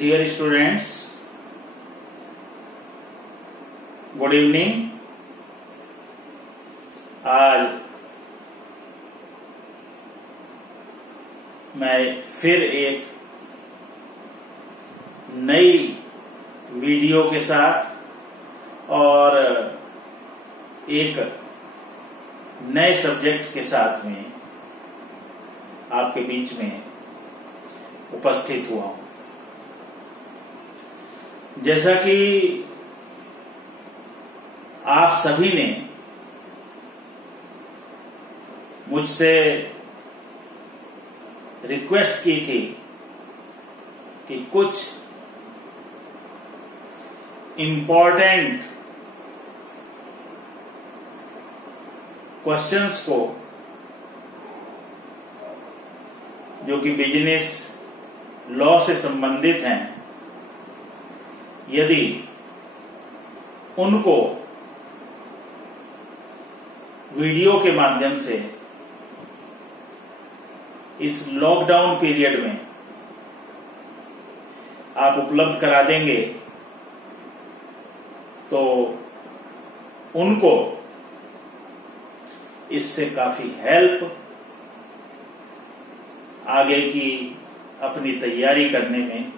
Dear students, good evening. आज मैं फिर एक नई वीडियो के साथ और एक नए सब्जेक्ट के साथ में आपके बीच में उपस्थित हुआ हूं। जैसा कि आप सभी ने मुझसे रिक्वेस्ट की थी कि कुछ इम्पोर्टेंट क्वेश्चंस को जो कि बिजनेस लॉ से संबंधित हैं, यदि उनको वीडियो के माध्यम से इस लॉकडाउन पीरियड में आप उपलब्ध करा देंगे तो उनको इससे काफी हेल्प आगे की अपनी तैयारी करने में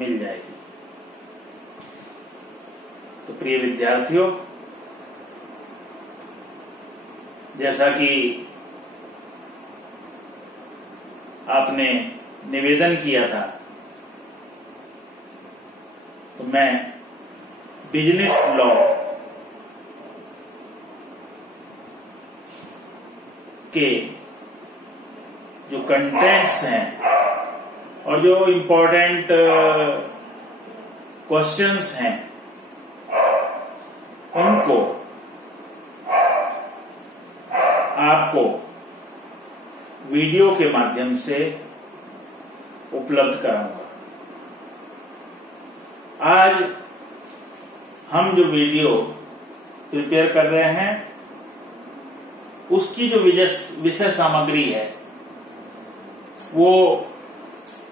मिल जाएगी। तो प्रिय विद्यार्थियों, जैसा कि आपने निवेदन किया था, तो मैं बिजनेस लॉ के जो कंटेंट्स हैं और जो इम्पोर्टेंट क्वेश्चंस हैं उनको आपको वीडियो के माध्यम से उपलब्ध कराऊंगा। आज हम जो वीडियो प्रिपेयर कर रहे हैं उसकी जो विषय सामग्री है वो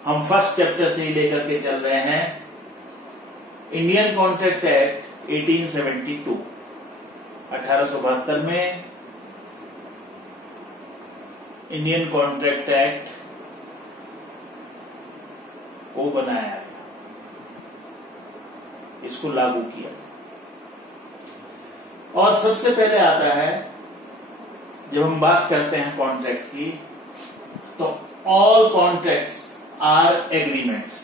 हम फर्स्ट चैप्टर से ही लेकर के चल रहे हैं। इंडियन कॉन्ट्रैक्ट एक्ट 1872 1872 में इंडियन कॉन्ट्रैक्ट एक्ट को बनाया गया, इसको लागू किया। और सबसे पहले आता है, जब हम बात करते हैं कॉन्ट्रैक्ट की, तो all contracts are agreements.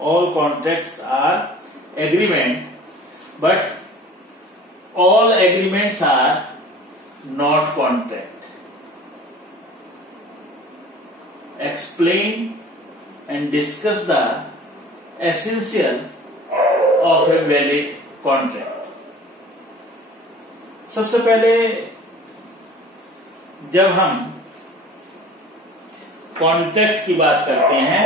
All contracts are agreement, but all agreements are not contract. Explain and discuss the essential of a valid contract. सबसे पहले जब हम कॉन्ट्रैक्ट की बात करते हैं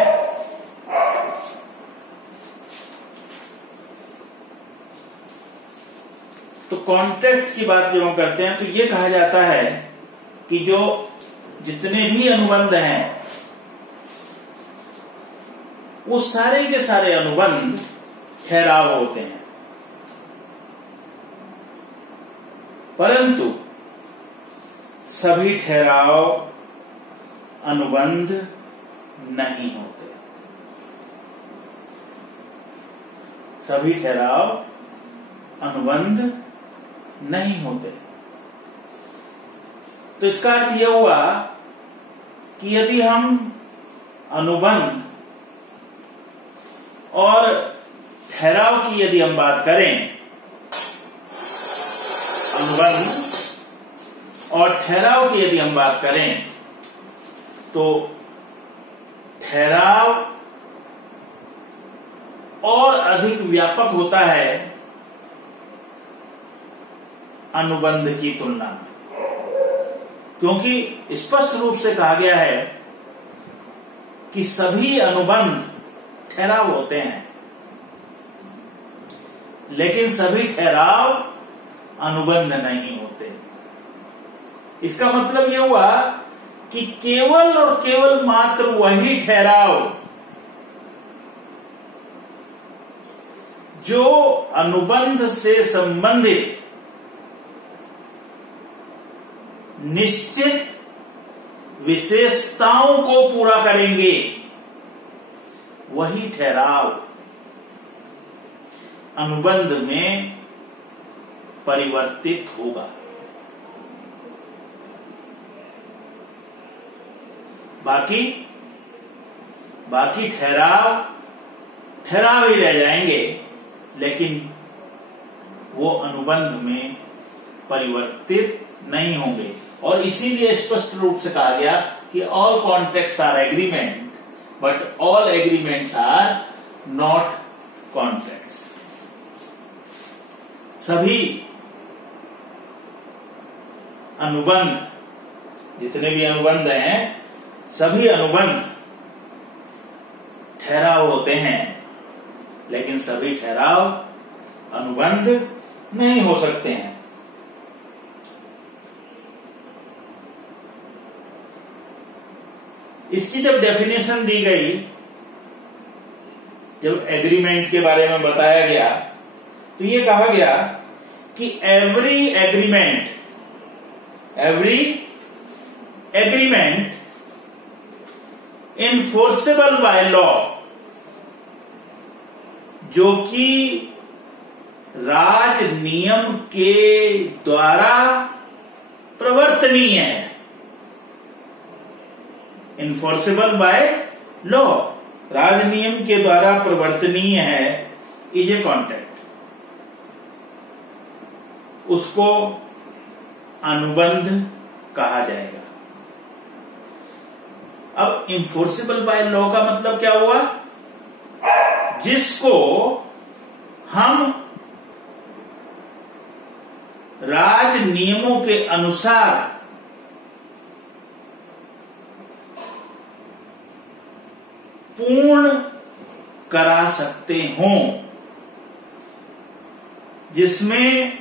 तो कॉन्ट्रैक्ट की बात जब हम करते हैं तो ये कहा जाता है कि जो जितने भी अनुबंध हैं वो सारे के सारे अनुबंध ठहराव होते हैं, परंतु सभी ठहराव अनुबंध नहीं होते। सभी ठहराव अनुबंध नहीं होते। तो इसका अर्थ यह हुआ कि यदि हम अनुबंध और ठहराव की यदि हम बात करें, अनुबंध और ठहराव की यदि हम बात करें, तो ठहराव और अधिक व्यापक होता है अनुबंध की तुलना में, क्योंकि स्पष्ट रूप से कहा गया है कि सभी अनुबंध ठहराव होते हैं, लेकिन सभी ठहराव अनुबंध नहीं होते। इसका मतलब यह हुआ कि केवल और केवल मात्र वही ठहराव जो अनुबंध से संबंधित निश्चित विशेषताओं को पूरा करेंगे वही ठहराव अनुबंध में परिवर्तित होगा। बाकी ठहराव ही रह जाएंगे, लेकिन वो अनुबंध में परिवर्तित नहीं होंगे। और इसीलिए स्पष्ट रूप से कहा गया कि all contracts are agreement but all agreements are not contracts. सभी अनुबंध, जितने भी अनुबंध हैं, सभी अनुबंध ठहराव होते हैं, लेकिन सभी ठहराव अनुबंध नहीं हो सकते हैं। इसकी जब डेफिनेशन दी गई, जब एग्रीमेंट के बारे में बताया गया, तो ये कहा गया कि every agreement enforceable by law, जो कि राज नियम के द्वारा प्रवर्तनीय है। इनफोर्सेबल बाय लॉ, राज नियम के द्वारा प्रवर्तनीय है, इज ए कॉन्ट्रैक्ट। उसको अनुबंध कहा जाएगा। अब इनफोर्सेबल बाय लॉ का मतलब क्या हुआ? जिसको हम राज नियमों के अनुसार पूर्ण करा सकते हों, जिसमें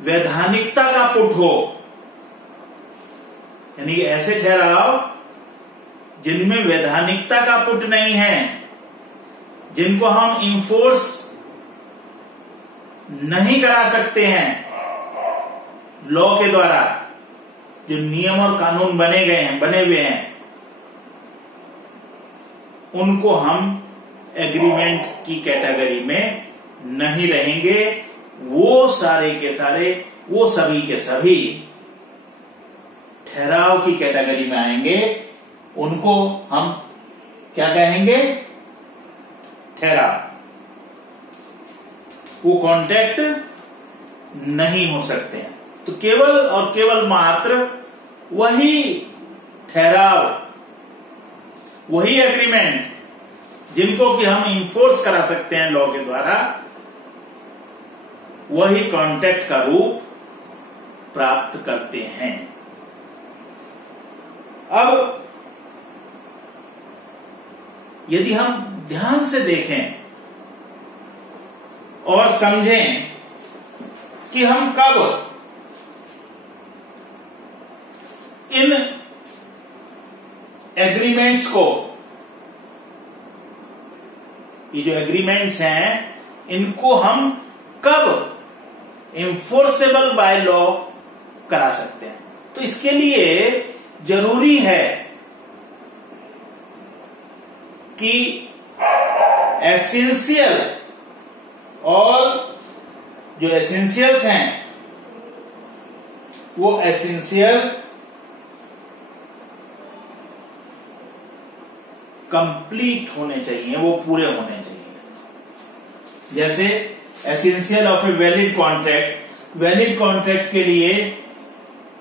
वैधानिकता का पुट हो, यानी ऐसे ठहराव जिनमें वैधानिकता का पुट नहीं है, जिनको हम इन्फोर्स नहीं करा सकते हैं लॉ के द्वारा, जो नियम और कानून बने हुए हैं, उनको हम एग्रीमेंट की कैटेगरी में नहीं रहेंगे। वो सारे के सारे, वो सभी के सभी ठहराव की कैटेगरी में आएंगे। उनको हम क्या कहेंगे? ठहराव। वो कॉन्ट्रैक्ट नहीं हो सकते हैं। तो केवल और केवल मात्र वही ठहराव, वही एग्रीमेंट जिनको कि हम इन्फोर्स करा सकते हैं लॉ के द्वारा, वही कॉन्ट्रैक्ट का रूप प्राप्त करते हैं। अब यदि हम ध्यान से देखें और समझें कि हम कब इन एग्रीमेंट्स को, ये जो एग्रीमेंट्स हैं, इनको हम कब इन्फोर्सेबल बाय लॉ करा सकते हैं, तो इसके लिए जरूरी है कि एसेंशियल, और जो एसेंशियल्स हैं वो एसेंशियल कंप्लीट होने चाहिए, वो पूरे होने चाहिए। जैसे essential of a valid contract, valid contract के लिए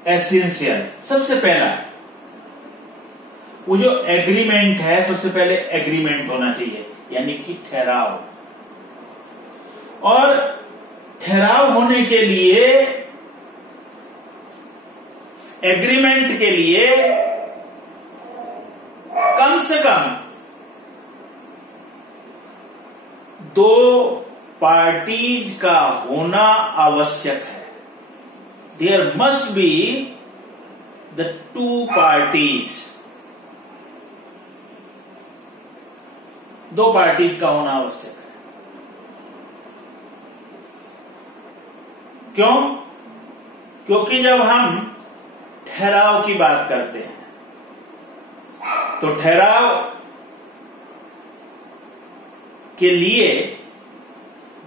एसेंशियल सबसे पहला, वो जो एग्रीमेंट है, सबसे पहले एग्रीमेंट होना चाहिए, यानी कि ठहराव। और ठहराव होने के लिए, एग्रीमेंट के लिए कम से कम दो पार्टीज का होना आवश्यक है। There must be the two parties, दो पार्टीज का होना आवश्यक है। क्यों? क्योंकि जब हम ठहराव की बात करते हैं तो ठहराव के लिए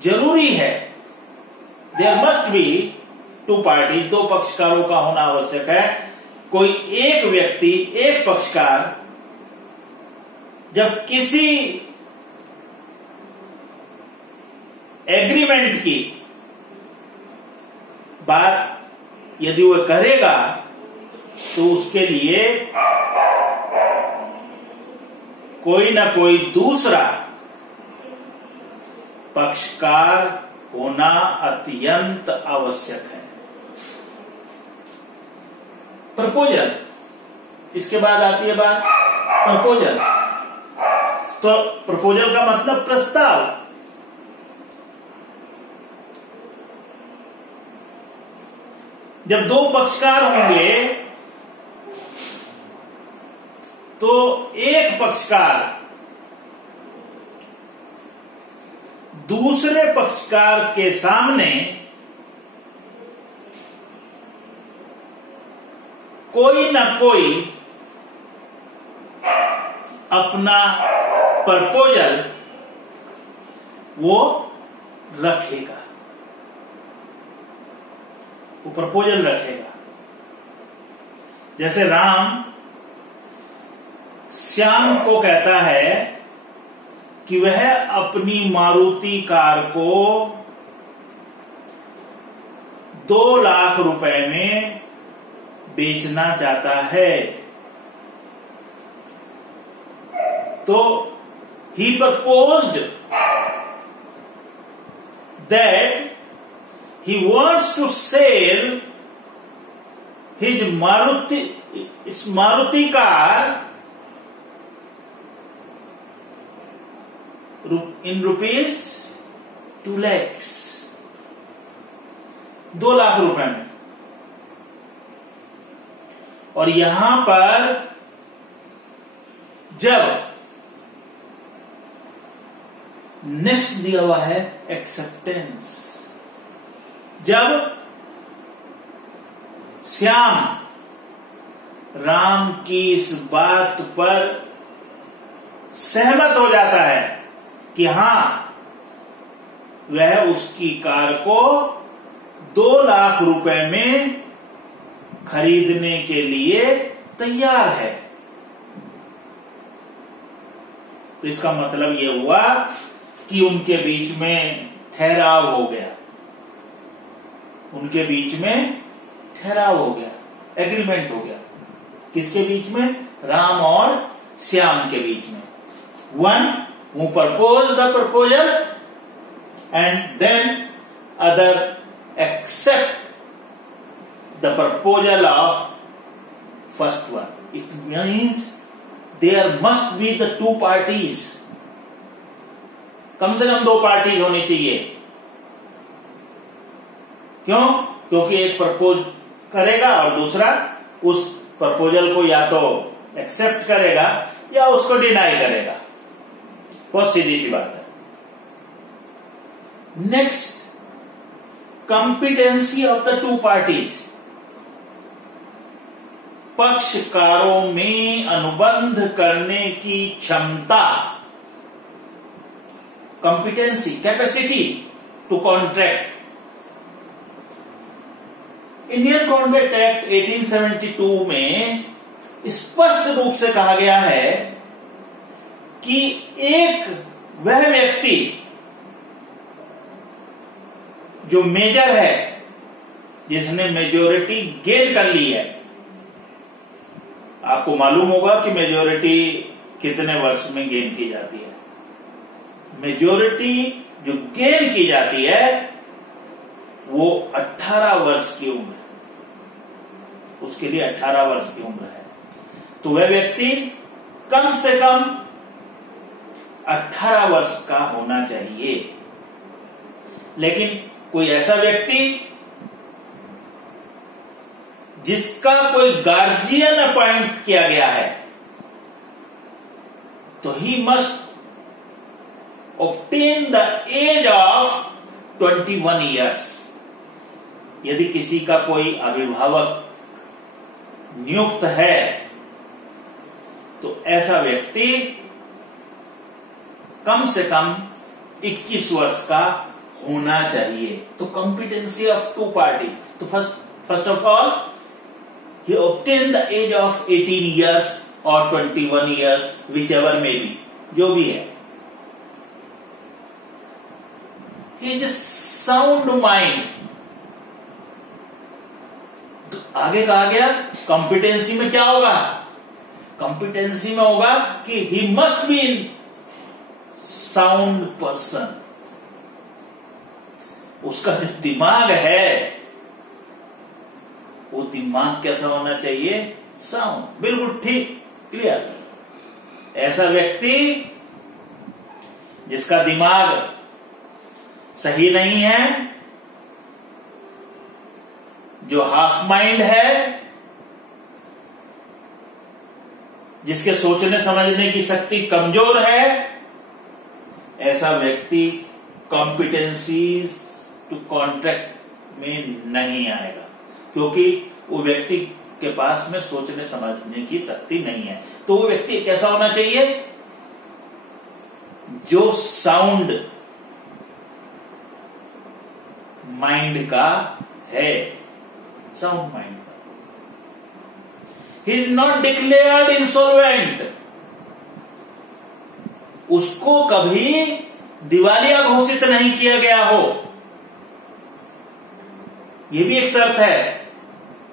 जरूरी है there must be two parties, दो पक्षकारों का होना आवश्यक है। कोई एक व्यक्ति, एक पक्षकार जब किसी एग्रीमेंट की बात यदि वह करेगा तो उसके लिए कोई ना कोई दूसरा पक्षकार होना अत्यंत आवश्यक है। प्रपोजल, इसके बाद आती है बात प्रपोजल। तो प्रपोजल का मतलब प्रस्ताव। जब दो पक्षकार होंगे तो एक पक्षकार दूसरे पक्षकार के सामने कोई ना कोई अपना प्रपोजल वो रखेगा, वो प्रपोजल रखेगा। जैसे राम श्याम को कहता है कि वह अपनी मारुति कार को 2 लाख रुपए में बेचना चाहता है। तो he proposed that he wants to sell his Maruti car in rupees 2 lakhs, 2 lakh रुपए में। और यहां पर जब नेक्स्ट दिया हुआ है एक्सेप्टेंस, जब श्याम राम की इस बात पर सहमत हो जाता है कि हां वह उसकी कार को 2 लाख रुपए में खरीदने के लिए तैयार है, तो इसका मतलब यह हुआ कि उनके बीच में ठहराव हो गया, उनके बीच में ठहराव हो गया, एग्रीमेंट हो गया। किसके बीच में? राम और श्याम के बीच में। One who propose the proposal and then other accept the proposal of first one. It means there must be the 2 parties. कम से कम 2 पार्टी होनी चाहिए। क्यों? क्योंकि एक प्रपोज करेगा और दूसरा उस प्रपोजल को या तो एक्सेप्ट करेगा या उसको डिनाई करेगा। बहुत सीधी सी बात है। Next, competency of the 2 parties. पक्षकारों में अनुबंध करने की क्षमता, competency, capacity to contract. Indian contract act 1872 में स्पष्ट रूप से कहा गया है कि एक वह व्यक्ति जो मेजर है, जिसने मेजॉरिटी गेन कर ली है। आपको मालूम होगा कि मेजॉरिटी कितने वर्ष में गेन की जाती है। मेजॉरिटी जो गेन की जाती है वो 18 वर्ष की उम्र, उसके लिए 18 वर्ष की उम्र है। तो वह व्यक्ति कम से कम 18 वर्ष का होना चाहिए। लेकिन कोई ऐसा व्यक्ति जिसका कोई गार्जियन अपॉइंट किया गया है, तो he must obtain the age of 21 years. यदि किसी का कोई अभिभावक नियुक्त है तो ऐसा व्यक्ति कम से कम 21 वर्ष का होना चाहिए। तो कॉम्पिटेंसी ऑफ टू पार्टी, तो first of all he obtained the age of 18 years or 21 years whichever may be, जो भी है। he is sound mind। तो आगे कहा गया कॉम्पिटेंसी में क्या होगा, कॉम्पिटेंसी में होगा कि he must be sound person, उसका जो दिमाग है वो दिमाग कैसा होना चाहिए, साउंड, बिल्कुल ठीक, क्लियर। ऐसा व्यक्ति जिसका दिमाग सही नहीं है, जो हाफ माइंड है, जिसके सोचने समझने की शक्ति कमजोर है, ऐसा व्यक्ति कॉम्पिटेंसीज टू कॉन्ट्रैक्ट में नहीं आएगा, क्योंकि वो व्यक्ति के पास में सोचने समझने की शक्ति नहीं है। तो वो व्यक्ति कैसा होना चाहिए, जो साउंड माइंड का है, साउंड माइंड का। ही इज नॉट डिक्लेयर्ड इंसॉल्वेंट, उसको कभी दिवालिया घोषित नहीं किया गया हो, यह भी एक शर्त है,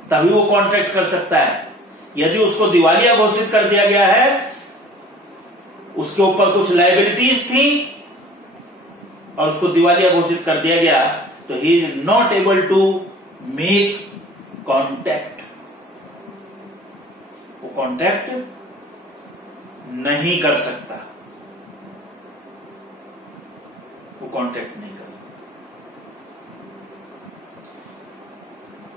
तभी वो कॉन्ट्रैक्ट कर सकता है। यदि उसको दिवालिया घोषित कर दिया गया है, उसके ऊपर कुछ लायबिलिटीज थी और उसको दिवालिया घोषित कर दिया गया, तो he is not able to make contact, वो कॉन्टैक्ट नहीं कर सकता, वो कॉन्टैक्ट नहीं कर सकता।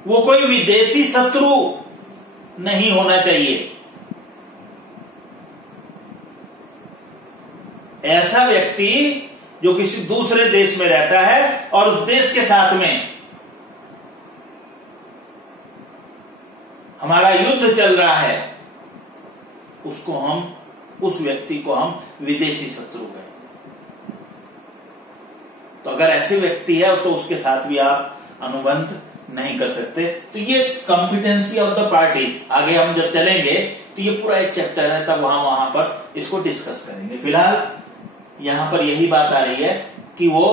वो कोई विदेशी शत्रु नहीं होना चाहिए। ऐसा व्यक्ति जो किसी दूसरे देश में रहता है और उस देश के साथ में हमारा युद्ध चल रहा है, उसको हम, उस व्यक्ति को हम विदेशी शत्रु कहें। तो अगर ऐसे व्यक्ति है तो उसके साथ भी आप अनुबंध नहीं कर सकते। तो ये कॉम्पिटेंसी ऑफ द पार्टी, आगे हम जब चलेंगे तो ये पूरा एक चैप्टर है, तब वहां पर इसको डिस्कस करेंगे। फिलहाल यहां पर यही बात आ रही है कि वो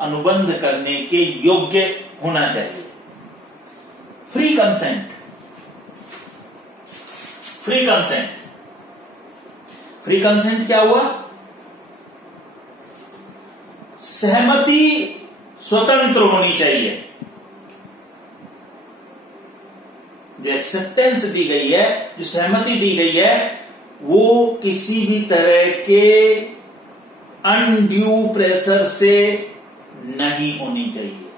अनुबंध करने के योग्य होना चाहिए। Free consent, free consent, free consent क्या हुआ, सहमति स्वतंत्र होनी चाहिए। जो एक्सेप्टेंस दी गई है, जो सहमति दी गई है, वो किसी भी तरह के अनड्यू प्रेशर से नहीं होनी चाहिए,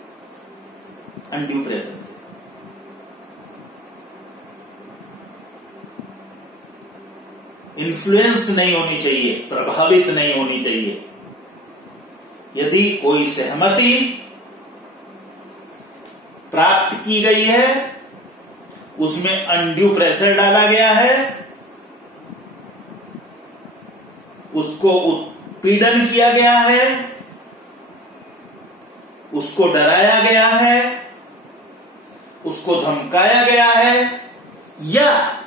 अनड्यू प्रेशर से। इन्फ्लुएंस नहीं होनी चाहिए, प्रभावित नहीं होनी चाहिए। यदि कोई सहमति प्राप्त की गई है, उसमें अनड्यू प्रेशर डाला गया है, उसको उत्पीड़न किया गया है, उसको डराया गया है, उसको धमकाया गया है, या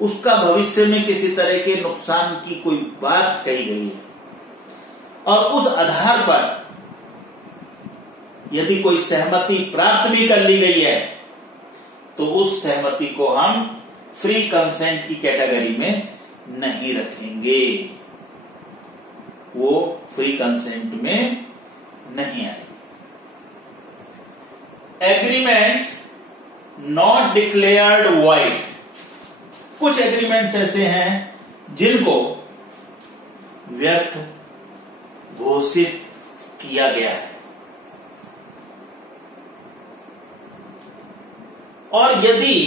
उसका भविष्य में किसी तरह के नुकसान की कोई बात कही गई है, और उस आधार पर यदि कोई सहमति प्राप्त भी कर ली गई है, तो उस सहमति को हम फ्री कंसेंट की कैटेगरी में नहीं रखेंगे, वो फ्री कंसेंट में नहीं आएगी। एग्रीमेंट्स नॉट डिक्लेयर्ड वॉइड, कुछ एग्रीमेंट्स ऐसे हैं जिनको व्यर्थ घोषित किया गया है, और यदि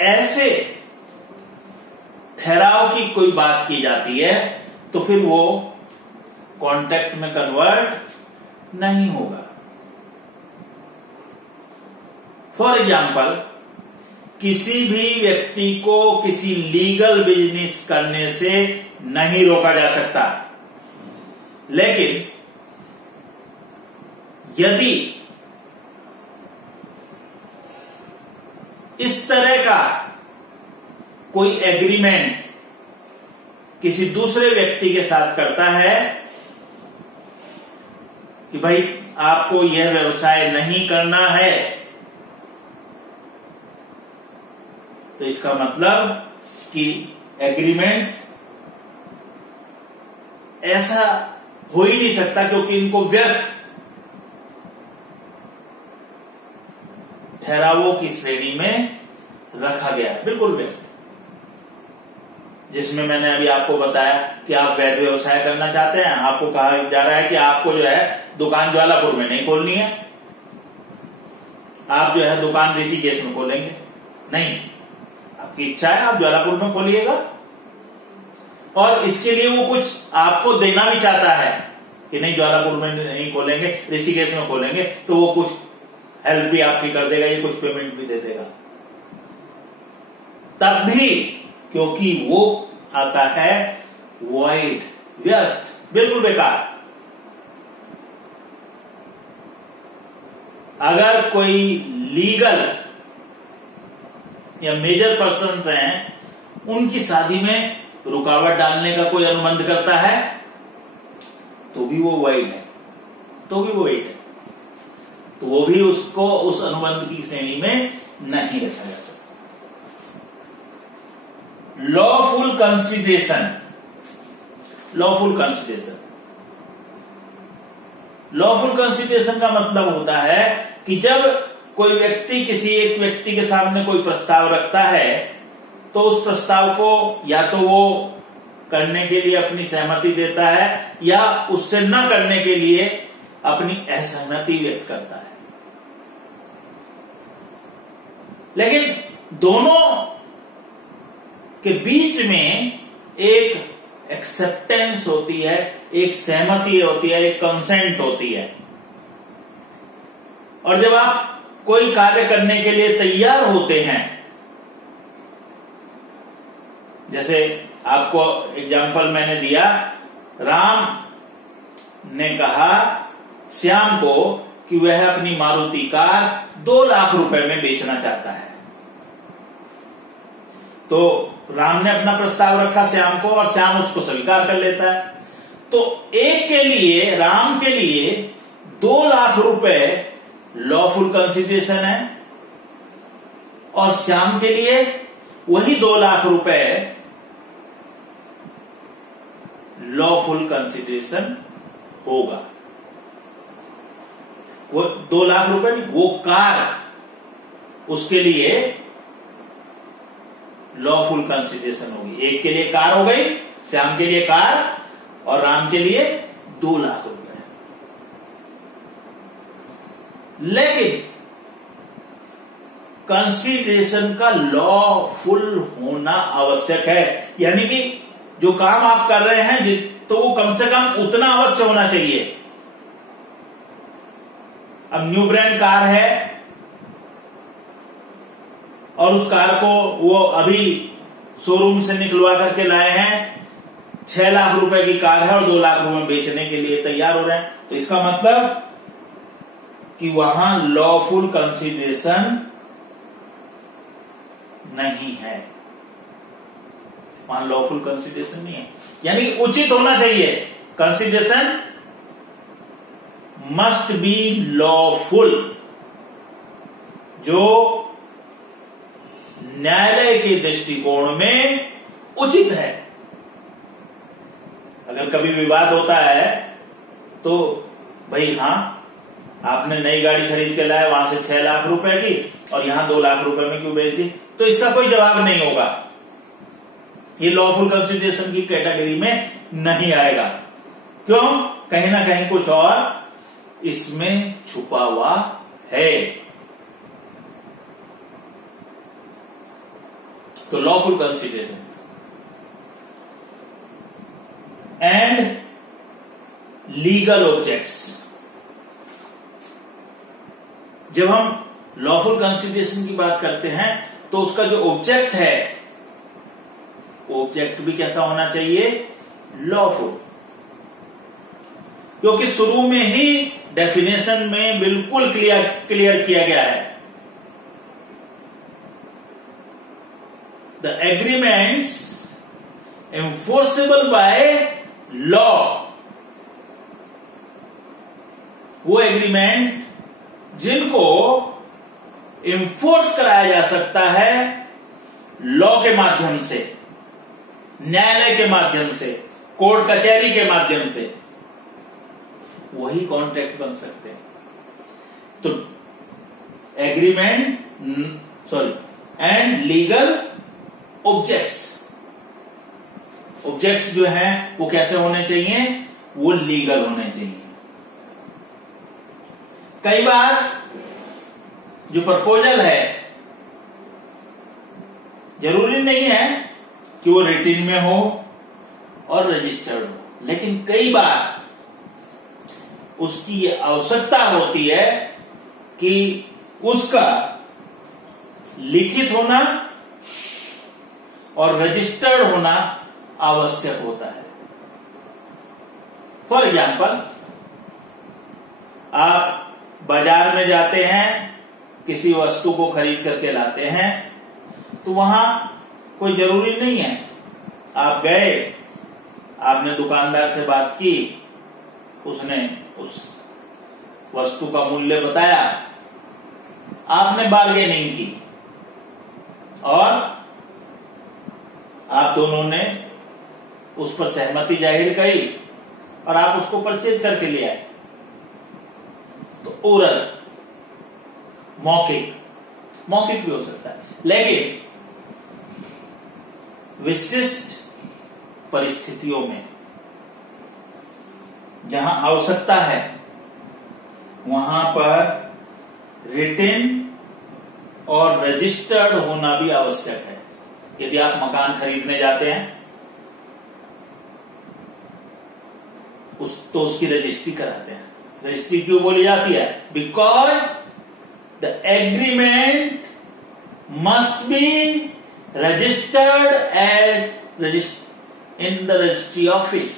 ऐसे ठहराव की कोई बात की जाती है तो फिर वो कॉन्ट्रैक्ट में कन्वर्ट नहीं होगा। फॉर एग्जाम्पल, किसी भी व्यक्ति को किसी लीगल बिजनेस करने से नहीं रोका जा सकता, लेकिन यदि इस तरह का कोई एग्रीमेंट किसी दूसरे व्यक्ति के साथ करता है कि भाई आपको यह व्यवसाय नहीं करना है, तो इसका मतलब कि एग्रीमेंट्स ऐसा हो ही नहीं सकता, क्योंकि इनको व्यर्थ ठहरावों की श्रेणी में रखा गया है, बिल्कुल व्यर्थ। जिसमें मैंने अभी आपको बताया कि आप वैध व्यवसाय करना चाहते हैं, आपको कहा जा रहा है कि आपको जो है दुकान ज्वालापुर में नहीं खोलनी है, आप जो है दुकान ऋषिकेश में खोलेंगे। नहीं, आपकी इच्छा है आप ज्वालापुर में खोलिएगा, और इसके लिए वो कुछ आपको देना भी चाहता है कि नहीं ज्वालापुर में नहीं खोलेंगे, ऋषिकेश में खोलेंगे, तो वो कुछ हेल्प भी आपकी कर देगा, ये कुछ पेमेंट भी दे देगा। तब भी क्योंकि वो आता है वॉइड, व्यर्थ, बिल्कुल बेकार। अगर कोई लीगल या मेजर पर्सन्स हैं, उनकी शादी में रुकावट डालने का कोई अनुबंध करता है, तो भी वो वॉइड है, तो भी वो वॉइड है, तो वो भी उसको उस अनुबंध की श्रेणी में नहीं रखा जा सकता। Lawful consideration, lawful consideration, lawful consideration का मतलब होता है कि जब कोई व्यक्ति किसी एक व्यक्ति के सामने कोई प्रस्ताव रखता है, तो उस प्रस्ताव को या तो वो करने के लिए अपनी सहमति देता है, या उससे न करने के लिए अपनी असहमति व्यक्त करता है। लेकिन दोनों के बीच में एक एक्सेप्टेंस होती है, एक सहमति होती है, एक कंसेंट होती है। और जब आप कोई कार्य करने के लिए तैयार होते हैं, जैसे आपको एग्जाम्पल मैंने दिया, राम ने कहा श्याम को कि वह अपनी मारुति कार 2 लाख रुपए में बेचना चाहता है। तो राम ने अपना प्रस्ताव रखा श्याम को, और श्याम उसको स्वीकार कर लेता है। तो एक के लिए, राम के लिए 2 लाख रुपए लॉफुल कंसिडरेशन है, और श्याम के लिए वही 2 लाख रुपए लॉफुल कंसिडरेशन होगा। वो 2 लाख रुपए नहीं, वो कार उसके लिए लॉफुल कंसिडरेशन होगी। एक के लिए कार हो गई, श्याम के लिए कार, और राम के लिए 2 लाख रुपए। लेकिन कंसिडरेशन का लॉफुल होना आवश्यक है, यानी कि जो काम आप कर रहे हैं तो वो कम से कम उतना अवश्य होना चाहिए। अब न्यू ब्रांड कार है, और उस कार को वो अभी शोरूम से निकलवा करके लाए हैं, 6 लाख रुपए की कार है और 2 लाख रुपए बेचने के लिए तैयार हो रहे हैं, तो इसका मतलब कि वहां लॉफुल कंसिडरेशन नहीं है, वहां लॉफुल कंसिडरेशन नहीं है, यानी उचित होना चाहिए। कंसिडरेशन मस्ट बी लॉफुल, जो न्यायालय के दृष्टिकोण में उचित है। अगर कभी विवाद होता है तो भाई हाँ, आपने नई गाड़ी खरीद के लाए, वहां से 6 लाख रुपए की, और यहां 2 लाख रुपए में क्यों बेच दी, तो इसका कोई जवाब नहीं होगा, ये लॉफुल कंसिडरेशन की कैटेगरी में नहीं आएगा। क्यों? कहीं ना कहीं कुछ और इसमें छुपा हुआ है। तो lawful consideration and legal objects. जब हम लॉफुल कंसिडरेशन की बात करते हैं तो उसका जो ऑब्जेक्ट है, ऑब्जेक्ट भी कैसा होना चाहिए? लॉफुल। क्योंकि शुरू में ही डेफिनेशन में बिल्कुल क्लियर किया गया है, the agreements enforceable by law. वो एग्रीमेंट जिनको इन्फोर्स कराया जा सकता है लॉ के माध्यम से, न्यायालय के माध्यम से, कोर्ट कचहरी के माध्यम से, वही कॉन्ट्रैक्ट बन सकते हैं। तो agreement and legal objects. Objects जो हैं वो कैसे होने चाहिए? वो लीगल होने चाहिए। कई बार जो प्रपोजल है, जरूरी नहीं है कि वो रिटिन में हो और रजिस्टर्ड हो, लेकिन कई बार उसकी ये आवश्यकता होती है कि उसका लिखित होना और रजिस्टर्ड होना आवश्यक होता है। फॉर एग्जाम्पल, आप बाजार में जाते हैं, किसी वस्तु को खरीद करके लाते हैं, तो वहां कोई जरूरी नहीं है, आप गए, आपने दुकानदार से बात की, उसने उस वस्तु का मूल्य बताया, आपने बार्गेनिंग की और आप दोनों ने उस पर सहमति जाहिर करी और आप उसको परचेज करके ले आए। तो ओरल, मौखिक भी हो सकता है, लेकिन विशिष्ट परिस्थितियों में जहां आवश्यकता है वहां पर रिटिन और रजिस्टर्ड होना भी आवश्यक है। यदि आप मकान खरीदने जाते हैं तो उसकी रजिस्ट्री कराते हैं। रजिस्ट्री क्यों बोली जाती है? Because the agreement must be registered in the registry office.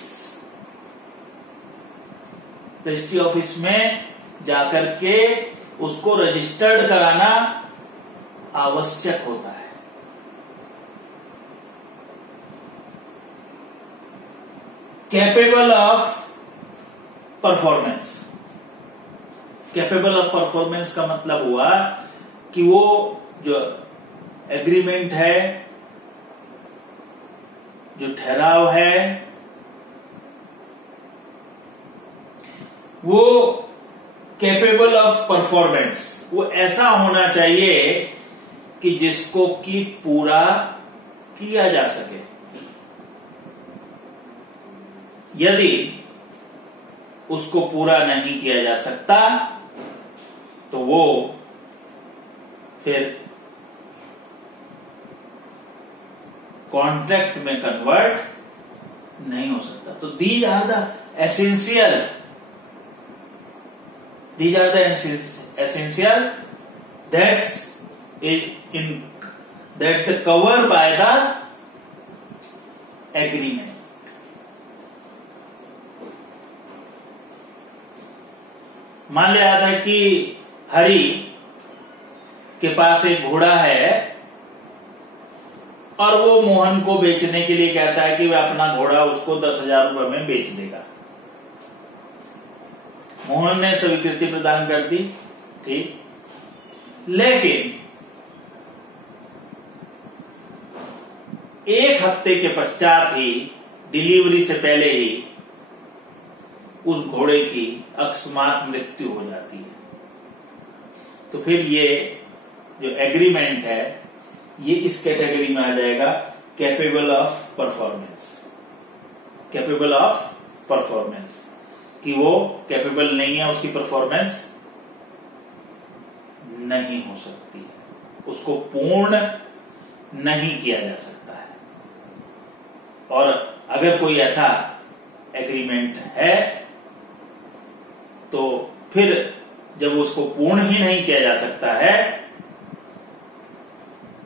Registry office में जाकर के उसको रजिस्टर्ड कराना आवश्यक होता है। Capable of performance. Capable of performance का मतलब हुआ कि वो जो एग्रीमेंट है, जो ठहराव है, वो कैपेबल ऑफ परफॉर्मेंस, वो ऐसा होना चाहिए कि जिसको कि पूरा किया जा सके। यदि उसको पूरा नहीं किया जा सकता तो वो फिर कॉन्ट्रैक्ट में कन्वर्ट नहीं हो सकता। तो these are the essential that cover by the agreement. मान लिया था कि हरि के पास एक घोड़ा है और वो मोहन को बेचने के लिए कहता है कि वह अपना घोड़ा उसको 10,000 रुपए में बेच देगा। मोहन ने स्वीकृति प्रदान कर दी, ठीक, लेकिन एक हफ्ते के पश्चात ही, डिलीवरी से पहले ही, उस घोड़े की अकस्मात मृत्यु हो जाती है। तो फिर ये जो एग्रीमेंट है ये इस कैटेगरी में आ जाएगा, capable of performance. Capable of performance कि वो कैपेबल नहीं है, उसकी परफॉर्मेंस नहीं हो सकती है, उसको पूर्ण नहीं किया जा सकता है। और अगर कोई ऐसा एग्रीमेंट है तो फिर जब उसको पूर्ण ही नहीं किया जा सकता है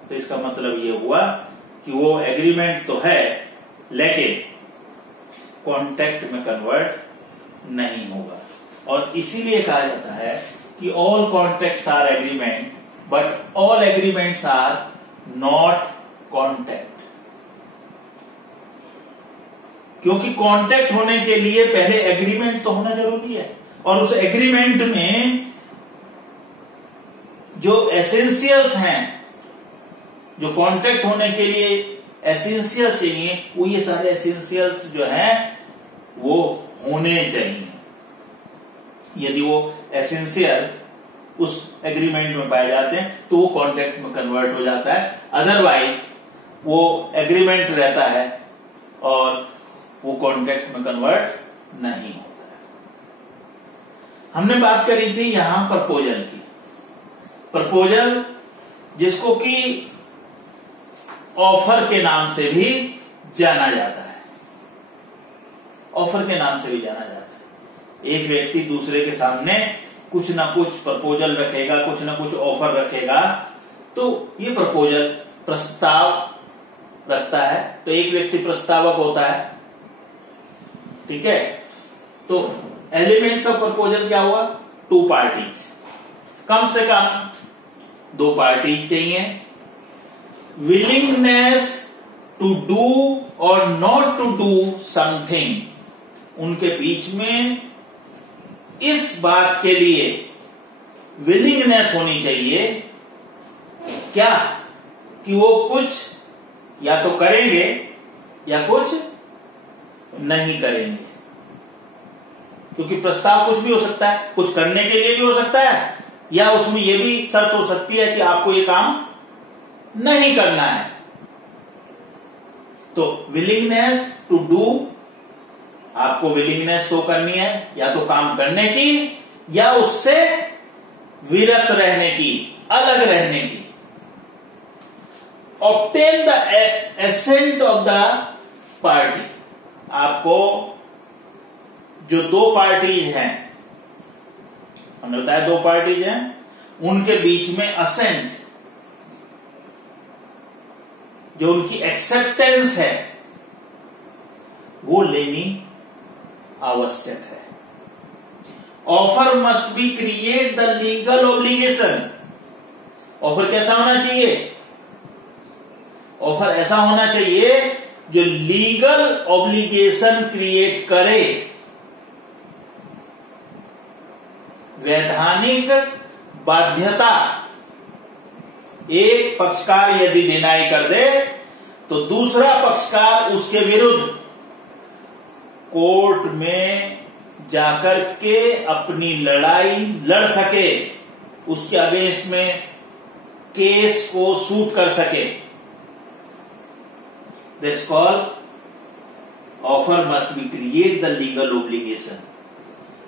तो इसका मतलब ये हुआ कि वो एग्रीमेंट तो है लेकिन कॉन्ट्रैक्ट में कन्वर्ट नहीं होगा। और इसीलिए कहा जाता है कि all contracts are agreement but all agreements are not contract. क्योंकि कॉन्ट्रैक्ट होने के लिए पहले एग्रीमेंट तो होना जरूरी है और उस एग्रीमेंट में जो एसेंशियल्स हैं, जो कॉन्ट्रैक्ट होने के लिए एसेंशियल्स चाहिए, वो ये सारे एसेंशियल्स जो हैं वो होने चाहिए। यदि वो एसेंशियल उस एग्रीमेंट में पाए जाते हैं तो वो कॉन्ट्रैक्ट में कन्वर्ट हो जाता है, अदरवाइज वो एग्रीमेंट रहता है और वो कॉन्ट्रैक्ट में कन्वर्ट नहीं होता है। हमने बात करी थी यहां प्रपोजल की। प्रपोजल जिसको कि ऑफर के नाम से भी जाना जाता है, ऑफर के नाम से भी जाना जाता है। एक व्यक्ति दूसरे के सामने कुछ ना कुछ प्रपोजल रखेगा, कुछ ना कुछ ऑफर रखेगा, तो ये प्रपोजल प्रस्ताव रखता है। तो एक व्यक्ति प्रस्तावक होता है, ठीक है। तो एलिमेंट्स ऑफ प्रपोजल क्या हुआ? 2 पार्टीज, कम से कम 2 पार्टीज चाहिए। विलिंगनेस टू डू और नॉट टू डू समथिंग, उनके बीच में इस बात के लिए विलिंगनेस होनी चाहिए क्या कि वो कुछ या तो करेंगे या कुछ नहीं करेंगे। क्योंकि प्रस्ताव कुछ भी हो सकता है, कुछ करने के लिए भी हो सकता है या उसमें यह भी शर्त हो सकती है कि आपको ये काम नहीं करना है। तो विलिंगनेस टू डू, आपको विलिंगनेस शो करनी है या तो काम करने की या उससे विरत रहने की, अलग रहने की। Obtain the ascent of the party, आपको जो 2 पार्टीज हैं, हमने बताया 2 पार्टीज हैं, उनके बीच में असेंट, जो उनकी एक्सेप्टेंस है, वो लेनी आवश्यक है। Offer must be create the legal obligation. Offer कैसा होना चाहिए? ऑफर ऐसा होना चाहिए जो लीगल ऑब्लिगेशन क्रिएट करे। वैधानिक बाध्यता, एक पक्षकार यदि डिनाई कर दे तो दूसरा पक्षकार उसके विरुद्ध कोर्ट में जाकर के अपनी लड़ाई लड़ सके, उसके अगेंस्ट में केस को सूट कर सके। That's called offer must be create the legal obligation.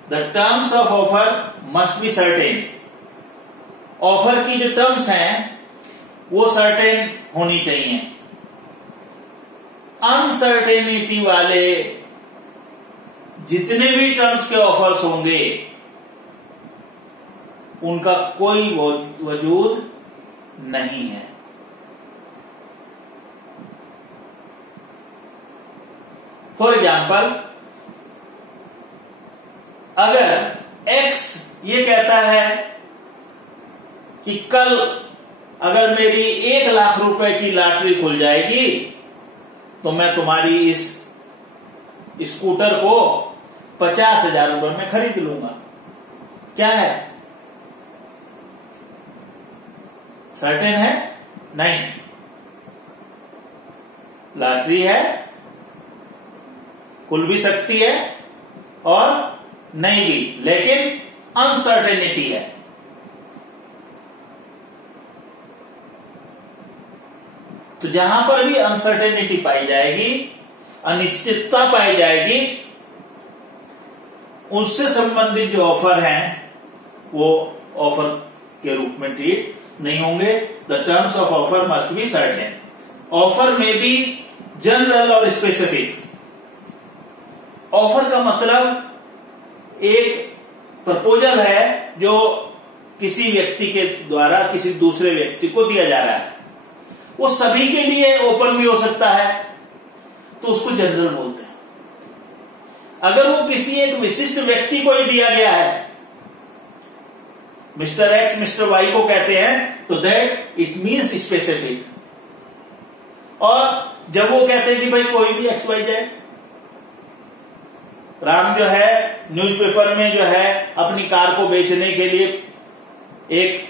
The terms of offer must be certain. Offer की जो टर्म्स हैं वो सर्टेन होनी चाहिए। अनसर्टेनिटी वाले जितने भी टर्म्स के ऑफर्स होंगे उनका कोई वजूद नहीं है। फॉर एग्जाम्पल, अगर X ये कहता है कि कल अगर मेरी 1 लाख रुपए की लॉटरी खुल जाएगी तो मैं तुम्हारी इस स्कूटर को 50,000 रुपए में खरीद लूंगा। क्या है? सर्टेन है? नहीं। लॉटरी है, खुल भी सकती है और नहीं भी, लेकिन अनसर्टेनिटी है। तो जहां पर भी अनसर्टेनिटी पाई जाएगी, अनिश्चितता पाई जाएगी, उससे संबंधित जो ऑफर हैं वो ऑफर के रूप में ट्रीट नहीं होंगे। The terms of offer must be certain. Offer में भी जनरल और स्पेसिफिक। ऑफर का मतलब एक प्रपोजल है जो किसी व्यक्ति के द्वारा किसी दूसरे व्यक्ति को दिया जा रहा है, वो सभी के लिए ओपन भी हो सकता है, तो उसको जनरल बोलते हैं। अगर वो किसी एक विशिष्ट व्यक्ति को ही दिया गया है, मिस्टर एक्स मिस्टर वाई को कहते हैं, तो दैट इट मीन्स स्पेसिफिक। और जब वो कहते हैं कि भाई कोई भी एक्स वाई जेड, राम जो है न्यूज़पेपर में जो है अपनी कार को बेचने के लिए एक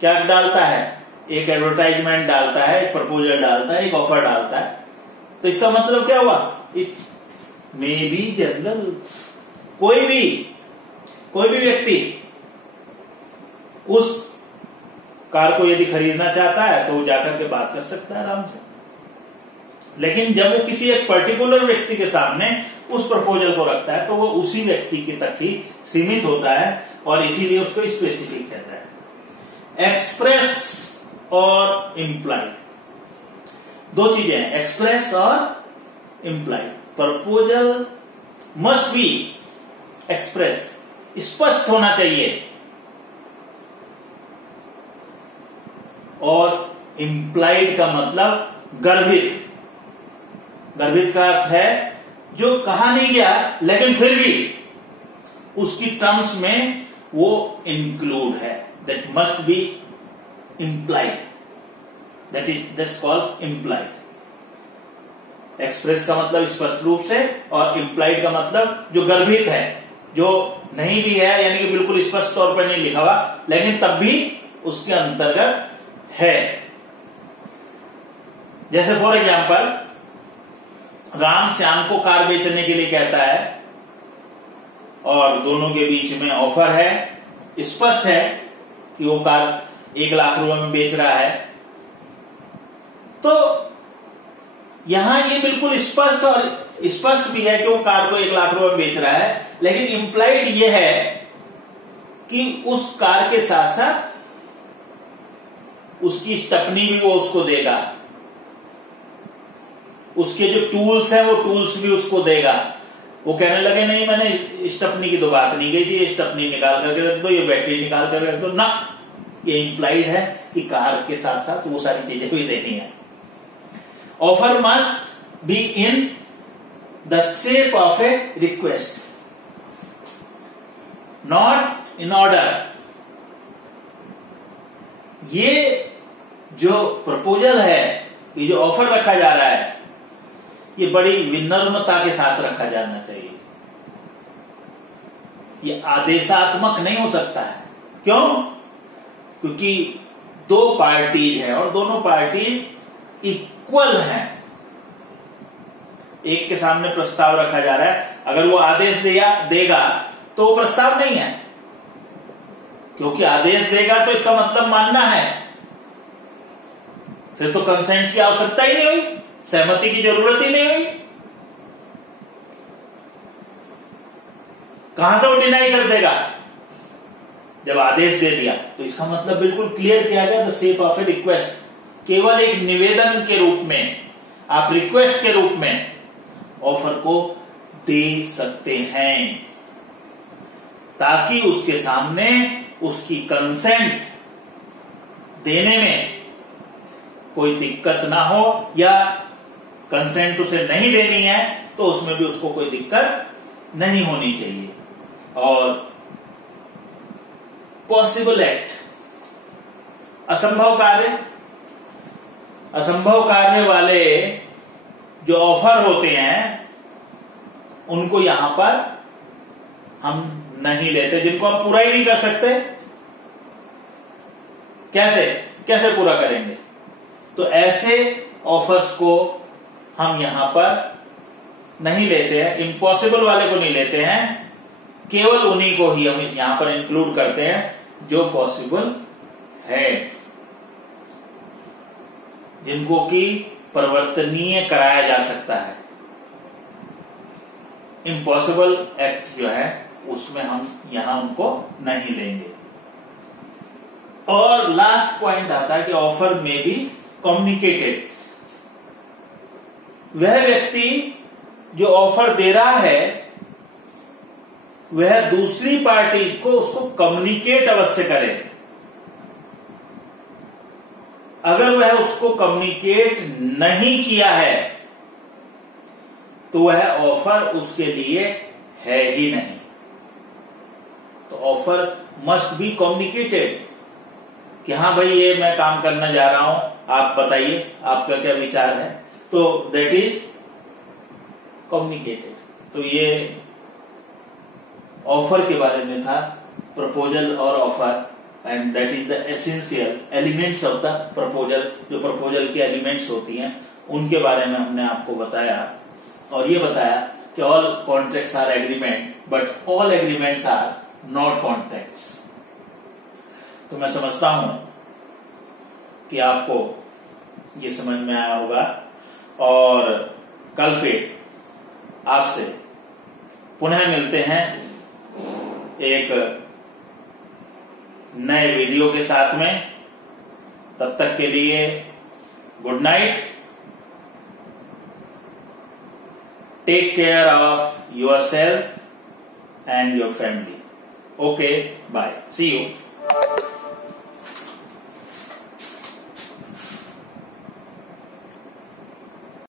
क्या डालता है, एक एडवर्टाइजमेंट डालता है, एक प्रपोजल डालता है, एक ऑफर डालता है, तो इसका मतलब क्या हुआ, इट मे बी जनरल। कोई भी व्यक्ति उस कार को यदि खरीदना चाहता है तो वो जाकर के बात कर सकता है आराम से। लेकिन जब वो किसी एक पर्टिकुलर व्यक्ति के सामने उस प्रपोजल को रखता है तो वो उसी व्यक्ति के तक ही सीमित होता है, और इसीलिए उसको स्पेसिफिक कहता है। एक्सप्रेस और इम्प्लाइड, दो चीजें हैं, एक्सप्रेस और implied. Proposal must be express, स्पष्ट होना चाहिए, और इम्प्लाइड का मतलब गर्भित। गर्भित का अर्थ है जो कहा नहीं गया लेकिन फिर भी उसकी टर्म्स में वो इंक्लूड है, that must be implied, that's called implied. Express का मतलब स्पष्ट रूप से, और इम्प्लाइड का मतलब जो गर्भित है, जो नहीं भी है, यानी कि बिल्कुल स्पष्ट तौर पर नहीं लिखा हुआ लेकिन तब भी उसके अंतर्गत है। जैसे फॉर एग्जाम्पल, राम श्याम को कार बेचने के लिए कहता है और दोनों के बीच में ऑफर है, स्पष्ट है कि वो कार 1 लाख रुपए में बेच रहा है, तो यहां ये बिल्कुल स्पष्ट और स्पष्ट भी है कि वो कार को 1 लाख रुपए में बेच रहा है, लेकिन इंप्लाइड ये है कि उस कार के साथ साथ उसकी स्टपनी भी वो उसको देगा, उसके जो टूल्स हैं वो टूल्स भी उसको देगा। वो कहने लगे नहीं, मैंने स्टपनी की तो बात नहीं गई थी, ये स्टपनी निकाल करके रख दो, ये बैटरी निकाल कर रख दो ना, ये इंप्लाइड है कि कार के साथ साथ वो सारी चीजें भी देनी है। Offer must be in the shape of A request, not in order. ये जो प्रपोजल है, ये जो ऑफर रखा जा रहा है, ये बड़ी विनम्रता के साथ रखा जाना चाहिए। ये आदेशात्मक नहीं हो सकता है। क्यों? क्योंकि दो पार्टीज हैं और दोनों पार्टीज इक्वल हैं। एक के सामने प्रस्ताव रखा जा रहा है, अगर वो आदेश देगा तो वो प्रस्ताव नहीं है, क्योंकि आदेश देगा तो इसका मतलब मानना है, फिर तो कंसेंट की आवश्यकता ही नहीं हुई, सहमति की जरूरत ही नहीं हुई। कहां से वो डिनाई कर देगा? जब आदेश दे दिया तो इसका मतलब बिल्कुल क्लियर किया गया, the shape of A request. केवल एक निवेदन के रूप में, आप रिक्वेस्ट के रूप में ऑफर को दे सकते हैं, ताकि उसके सामने उसकी कंसेंट देने में कोई दिक्कत ना हो, या कंसेंट उसे नहीं देनी है तो उसमें भी उसको कोई दिक्कत नहीं होनी चाहिए। और पॉसिबल एक्ट, असंभव कार्य वाले जो ऑफर होते हैं उनको यहां पर हम नहीं लेते, जिनको आप पूरा ही नहीं कर सकते। कैसे पूरा करेंगे? तो ऐसे ऑफर्स को हम यहां पर नहीं लेते हैं, इम्पॉसिबल वाले को नहीं लेते हैं, केवल उन्हीं को ही हम यहां पर इंक्लूड करते हैं जो पॉसिबल है, जिनको कि परिवर्तनीय कराया जा सकता है। इम्पॉसिबल एक्ट जो है उसमें हम यहां उनको नहीं लेंगे। और लास्ट पॉइंट आता है कि ऑफर में बी कम्युनिकेटेड। वह व्यक्ति जो ऑफर दे रहा है वह दूसरी पार्टी को उसको कम्युनिकेट अवश्य करे। अगर वह उसको कम्युनिकेट नहीं किया है तो वह ऑफर उसके लिए है ही नहीं। तो ऑफर मस्ट बी कम्युनिकेटेड कि हाँ भाई ये मैं काम करने जा रहा हूं, आप बताइए आपका क्या विचार है, तो दैट इज कम्युनिकेटेड। तो ये ऑफर के बारे में था, प्रपोजल और offer, and that is the essential elements of the proposal. जो प्रपोजल की एलिमेंट्स होती हैं उनके बारे में हमने आपको बताया, और ये बताया कि all contracts are agreement but all agreements are not contracts. तो मैं समझता हूं कि आपको ये समझ में आया होगा, और कल फिर आपसे पुनः मिलते हैं एक नए वीडियो के साथ में। तब तक के लिए good night, take care of yourself and your family. Okay, bye, see you.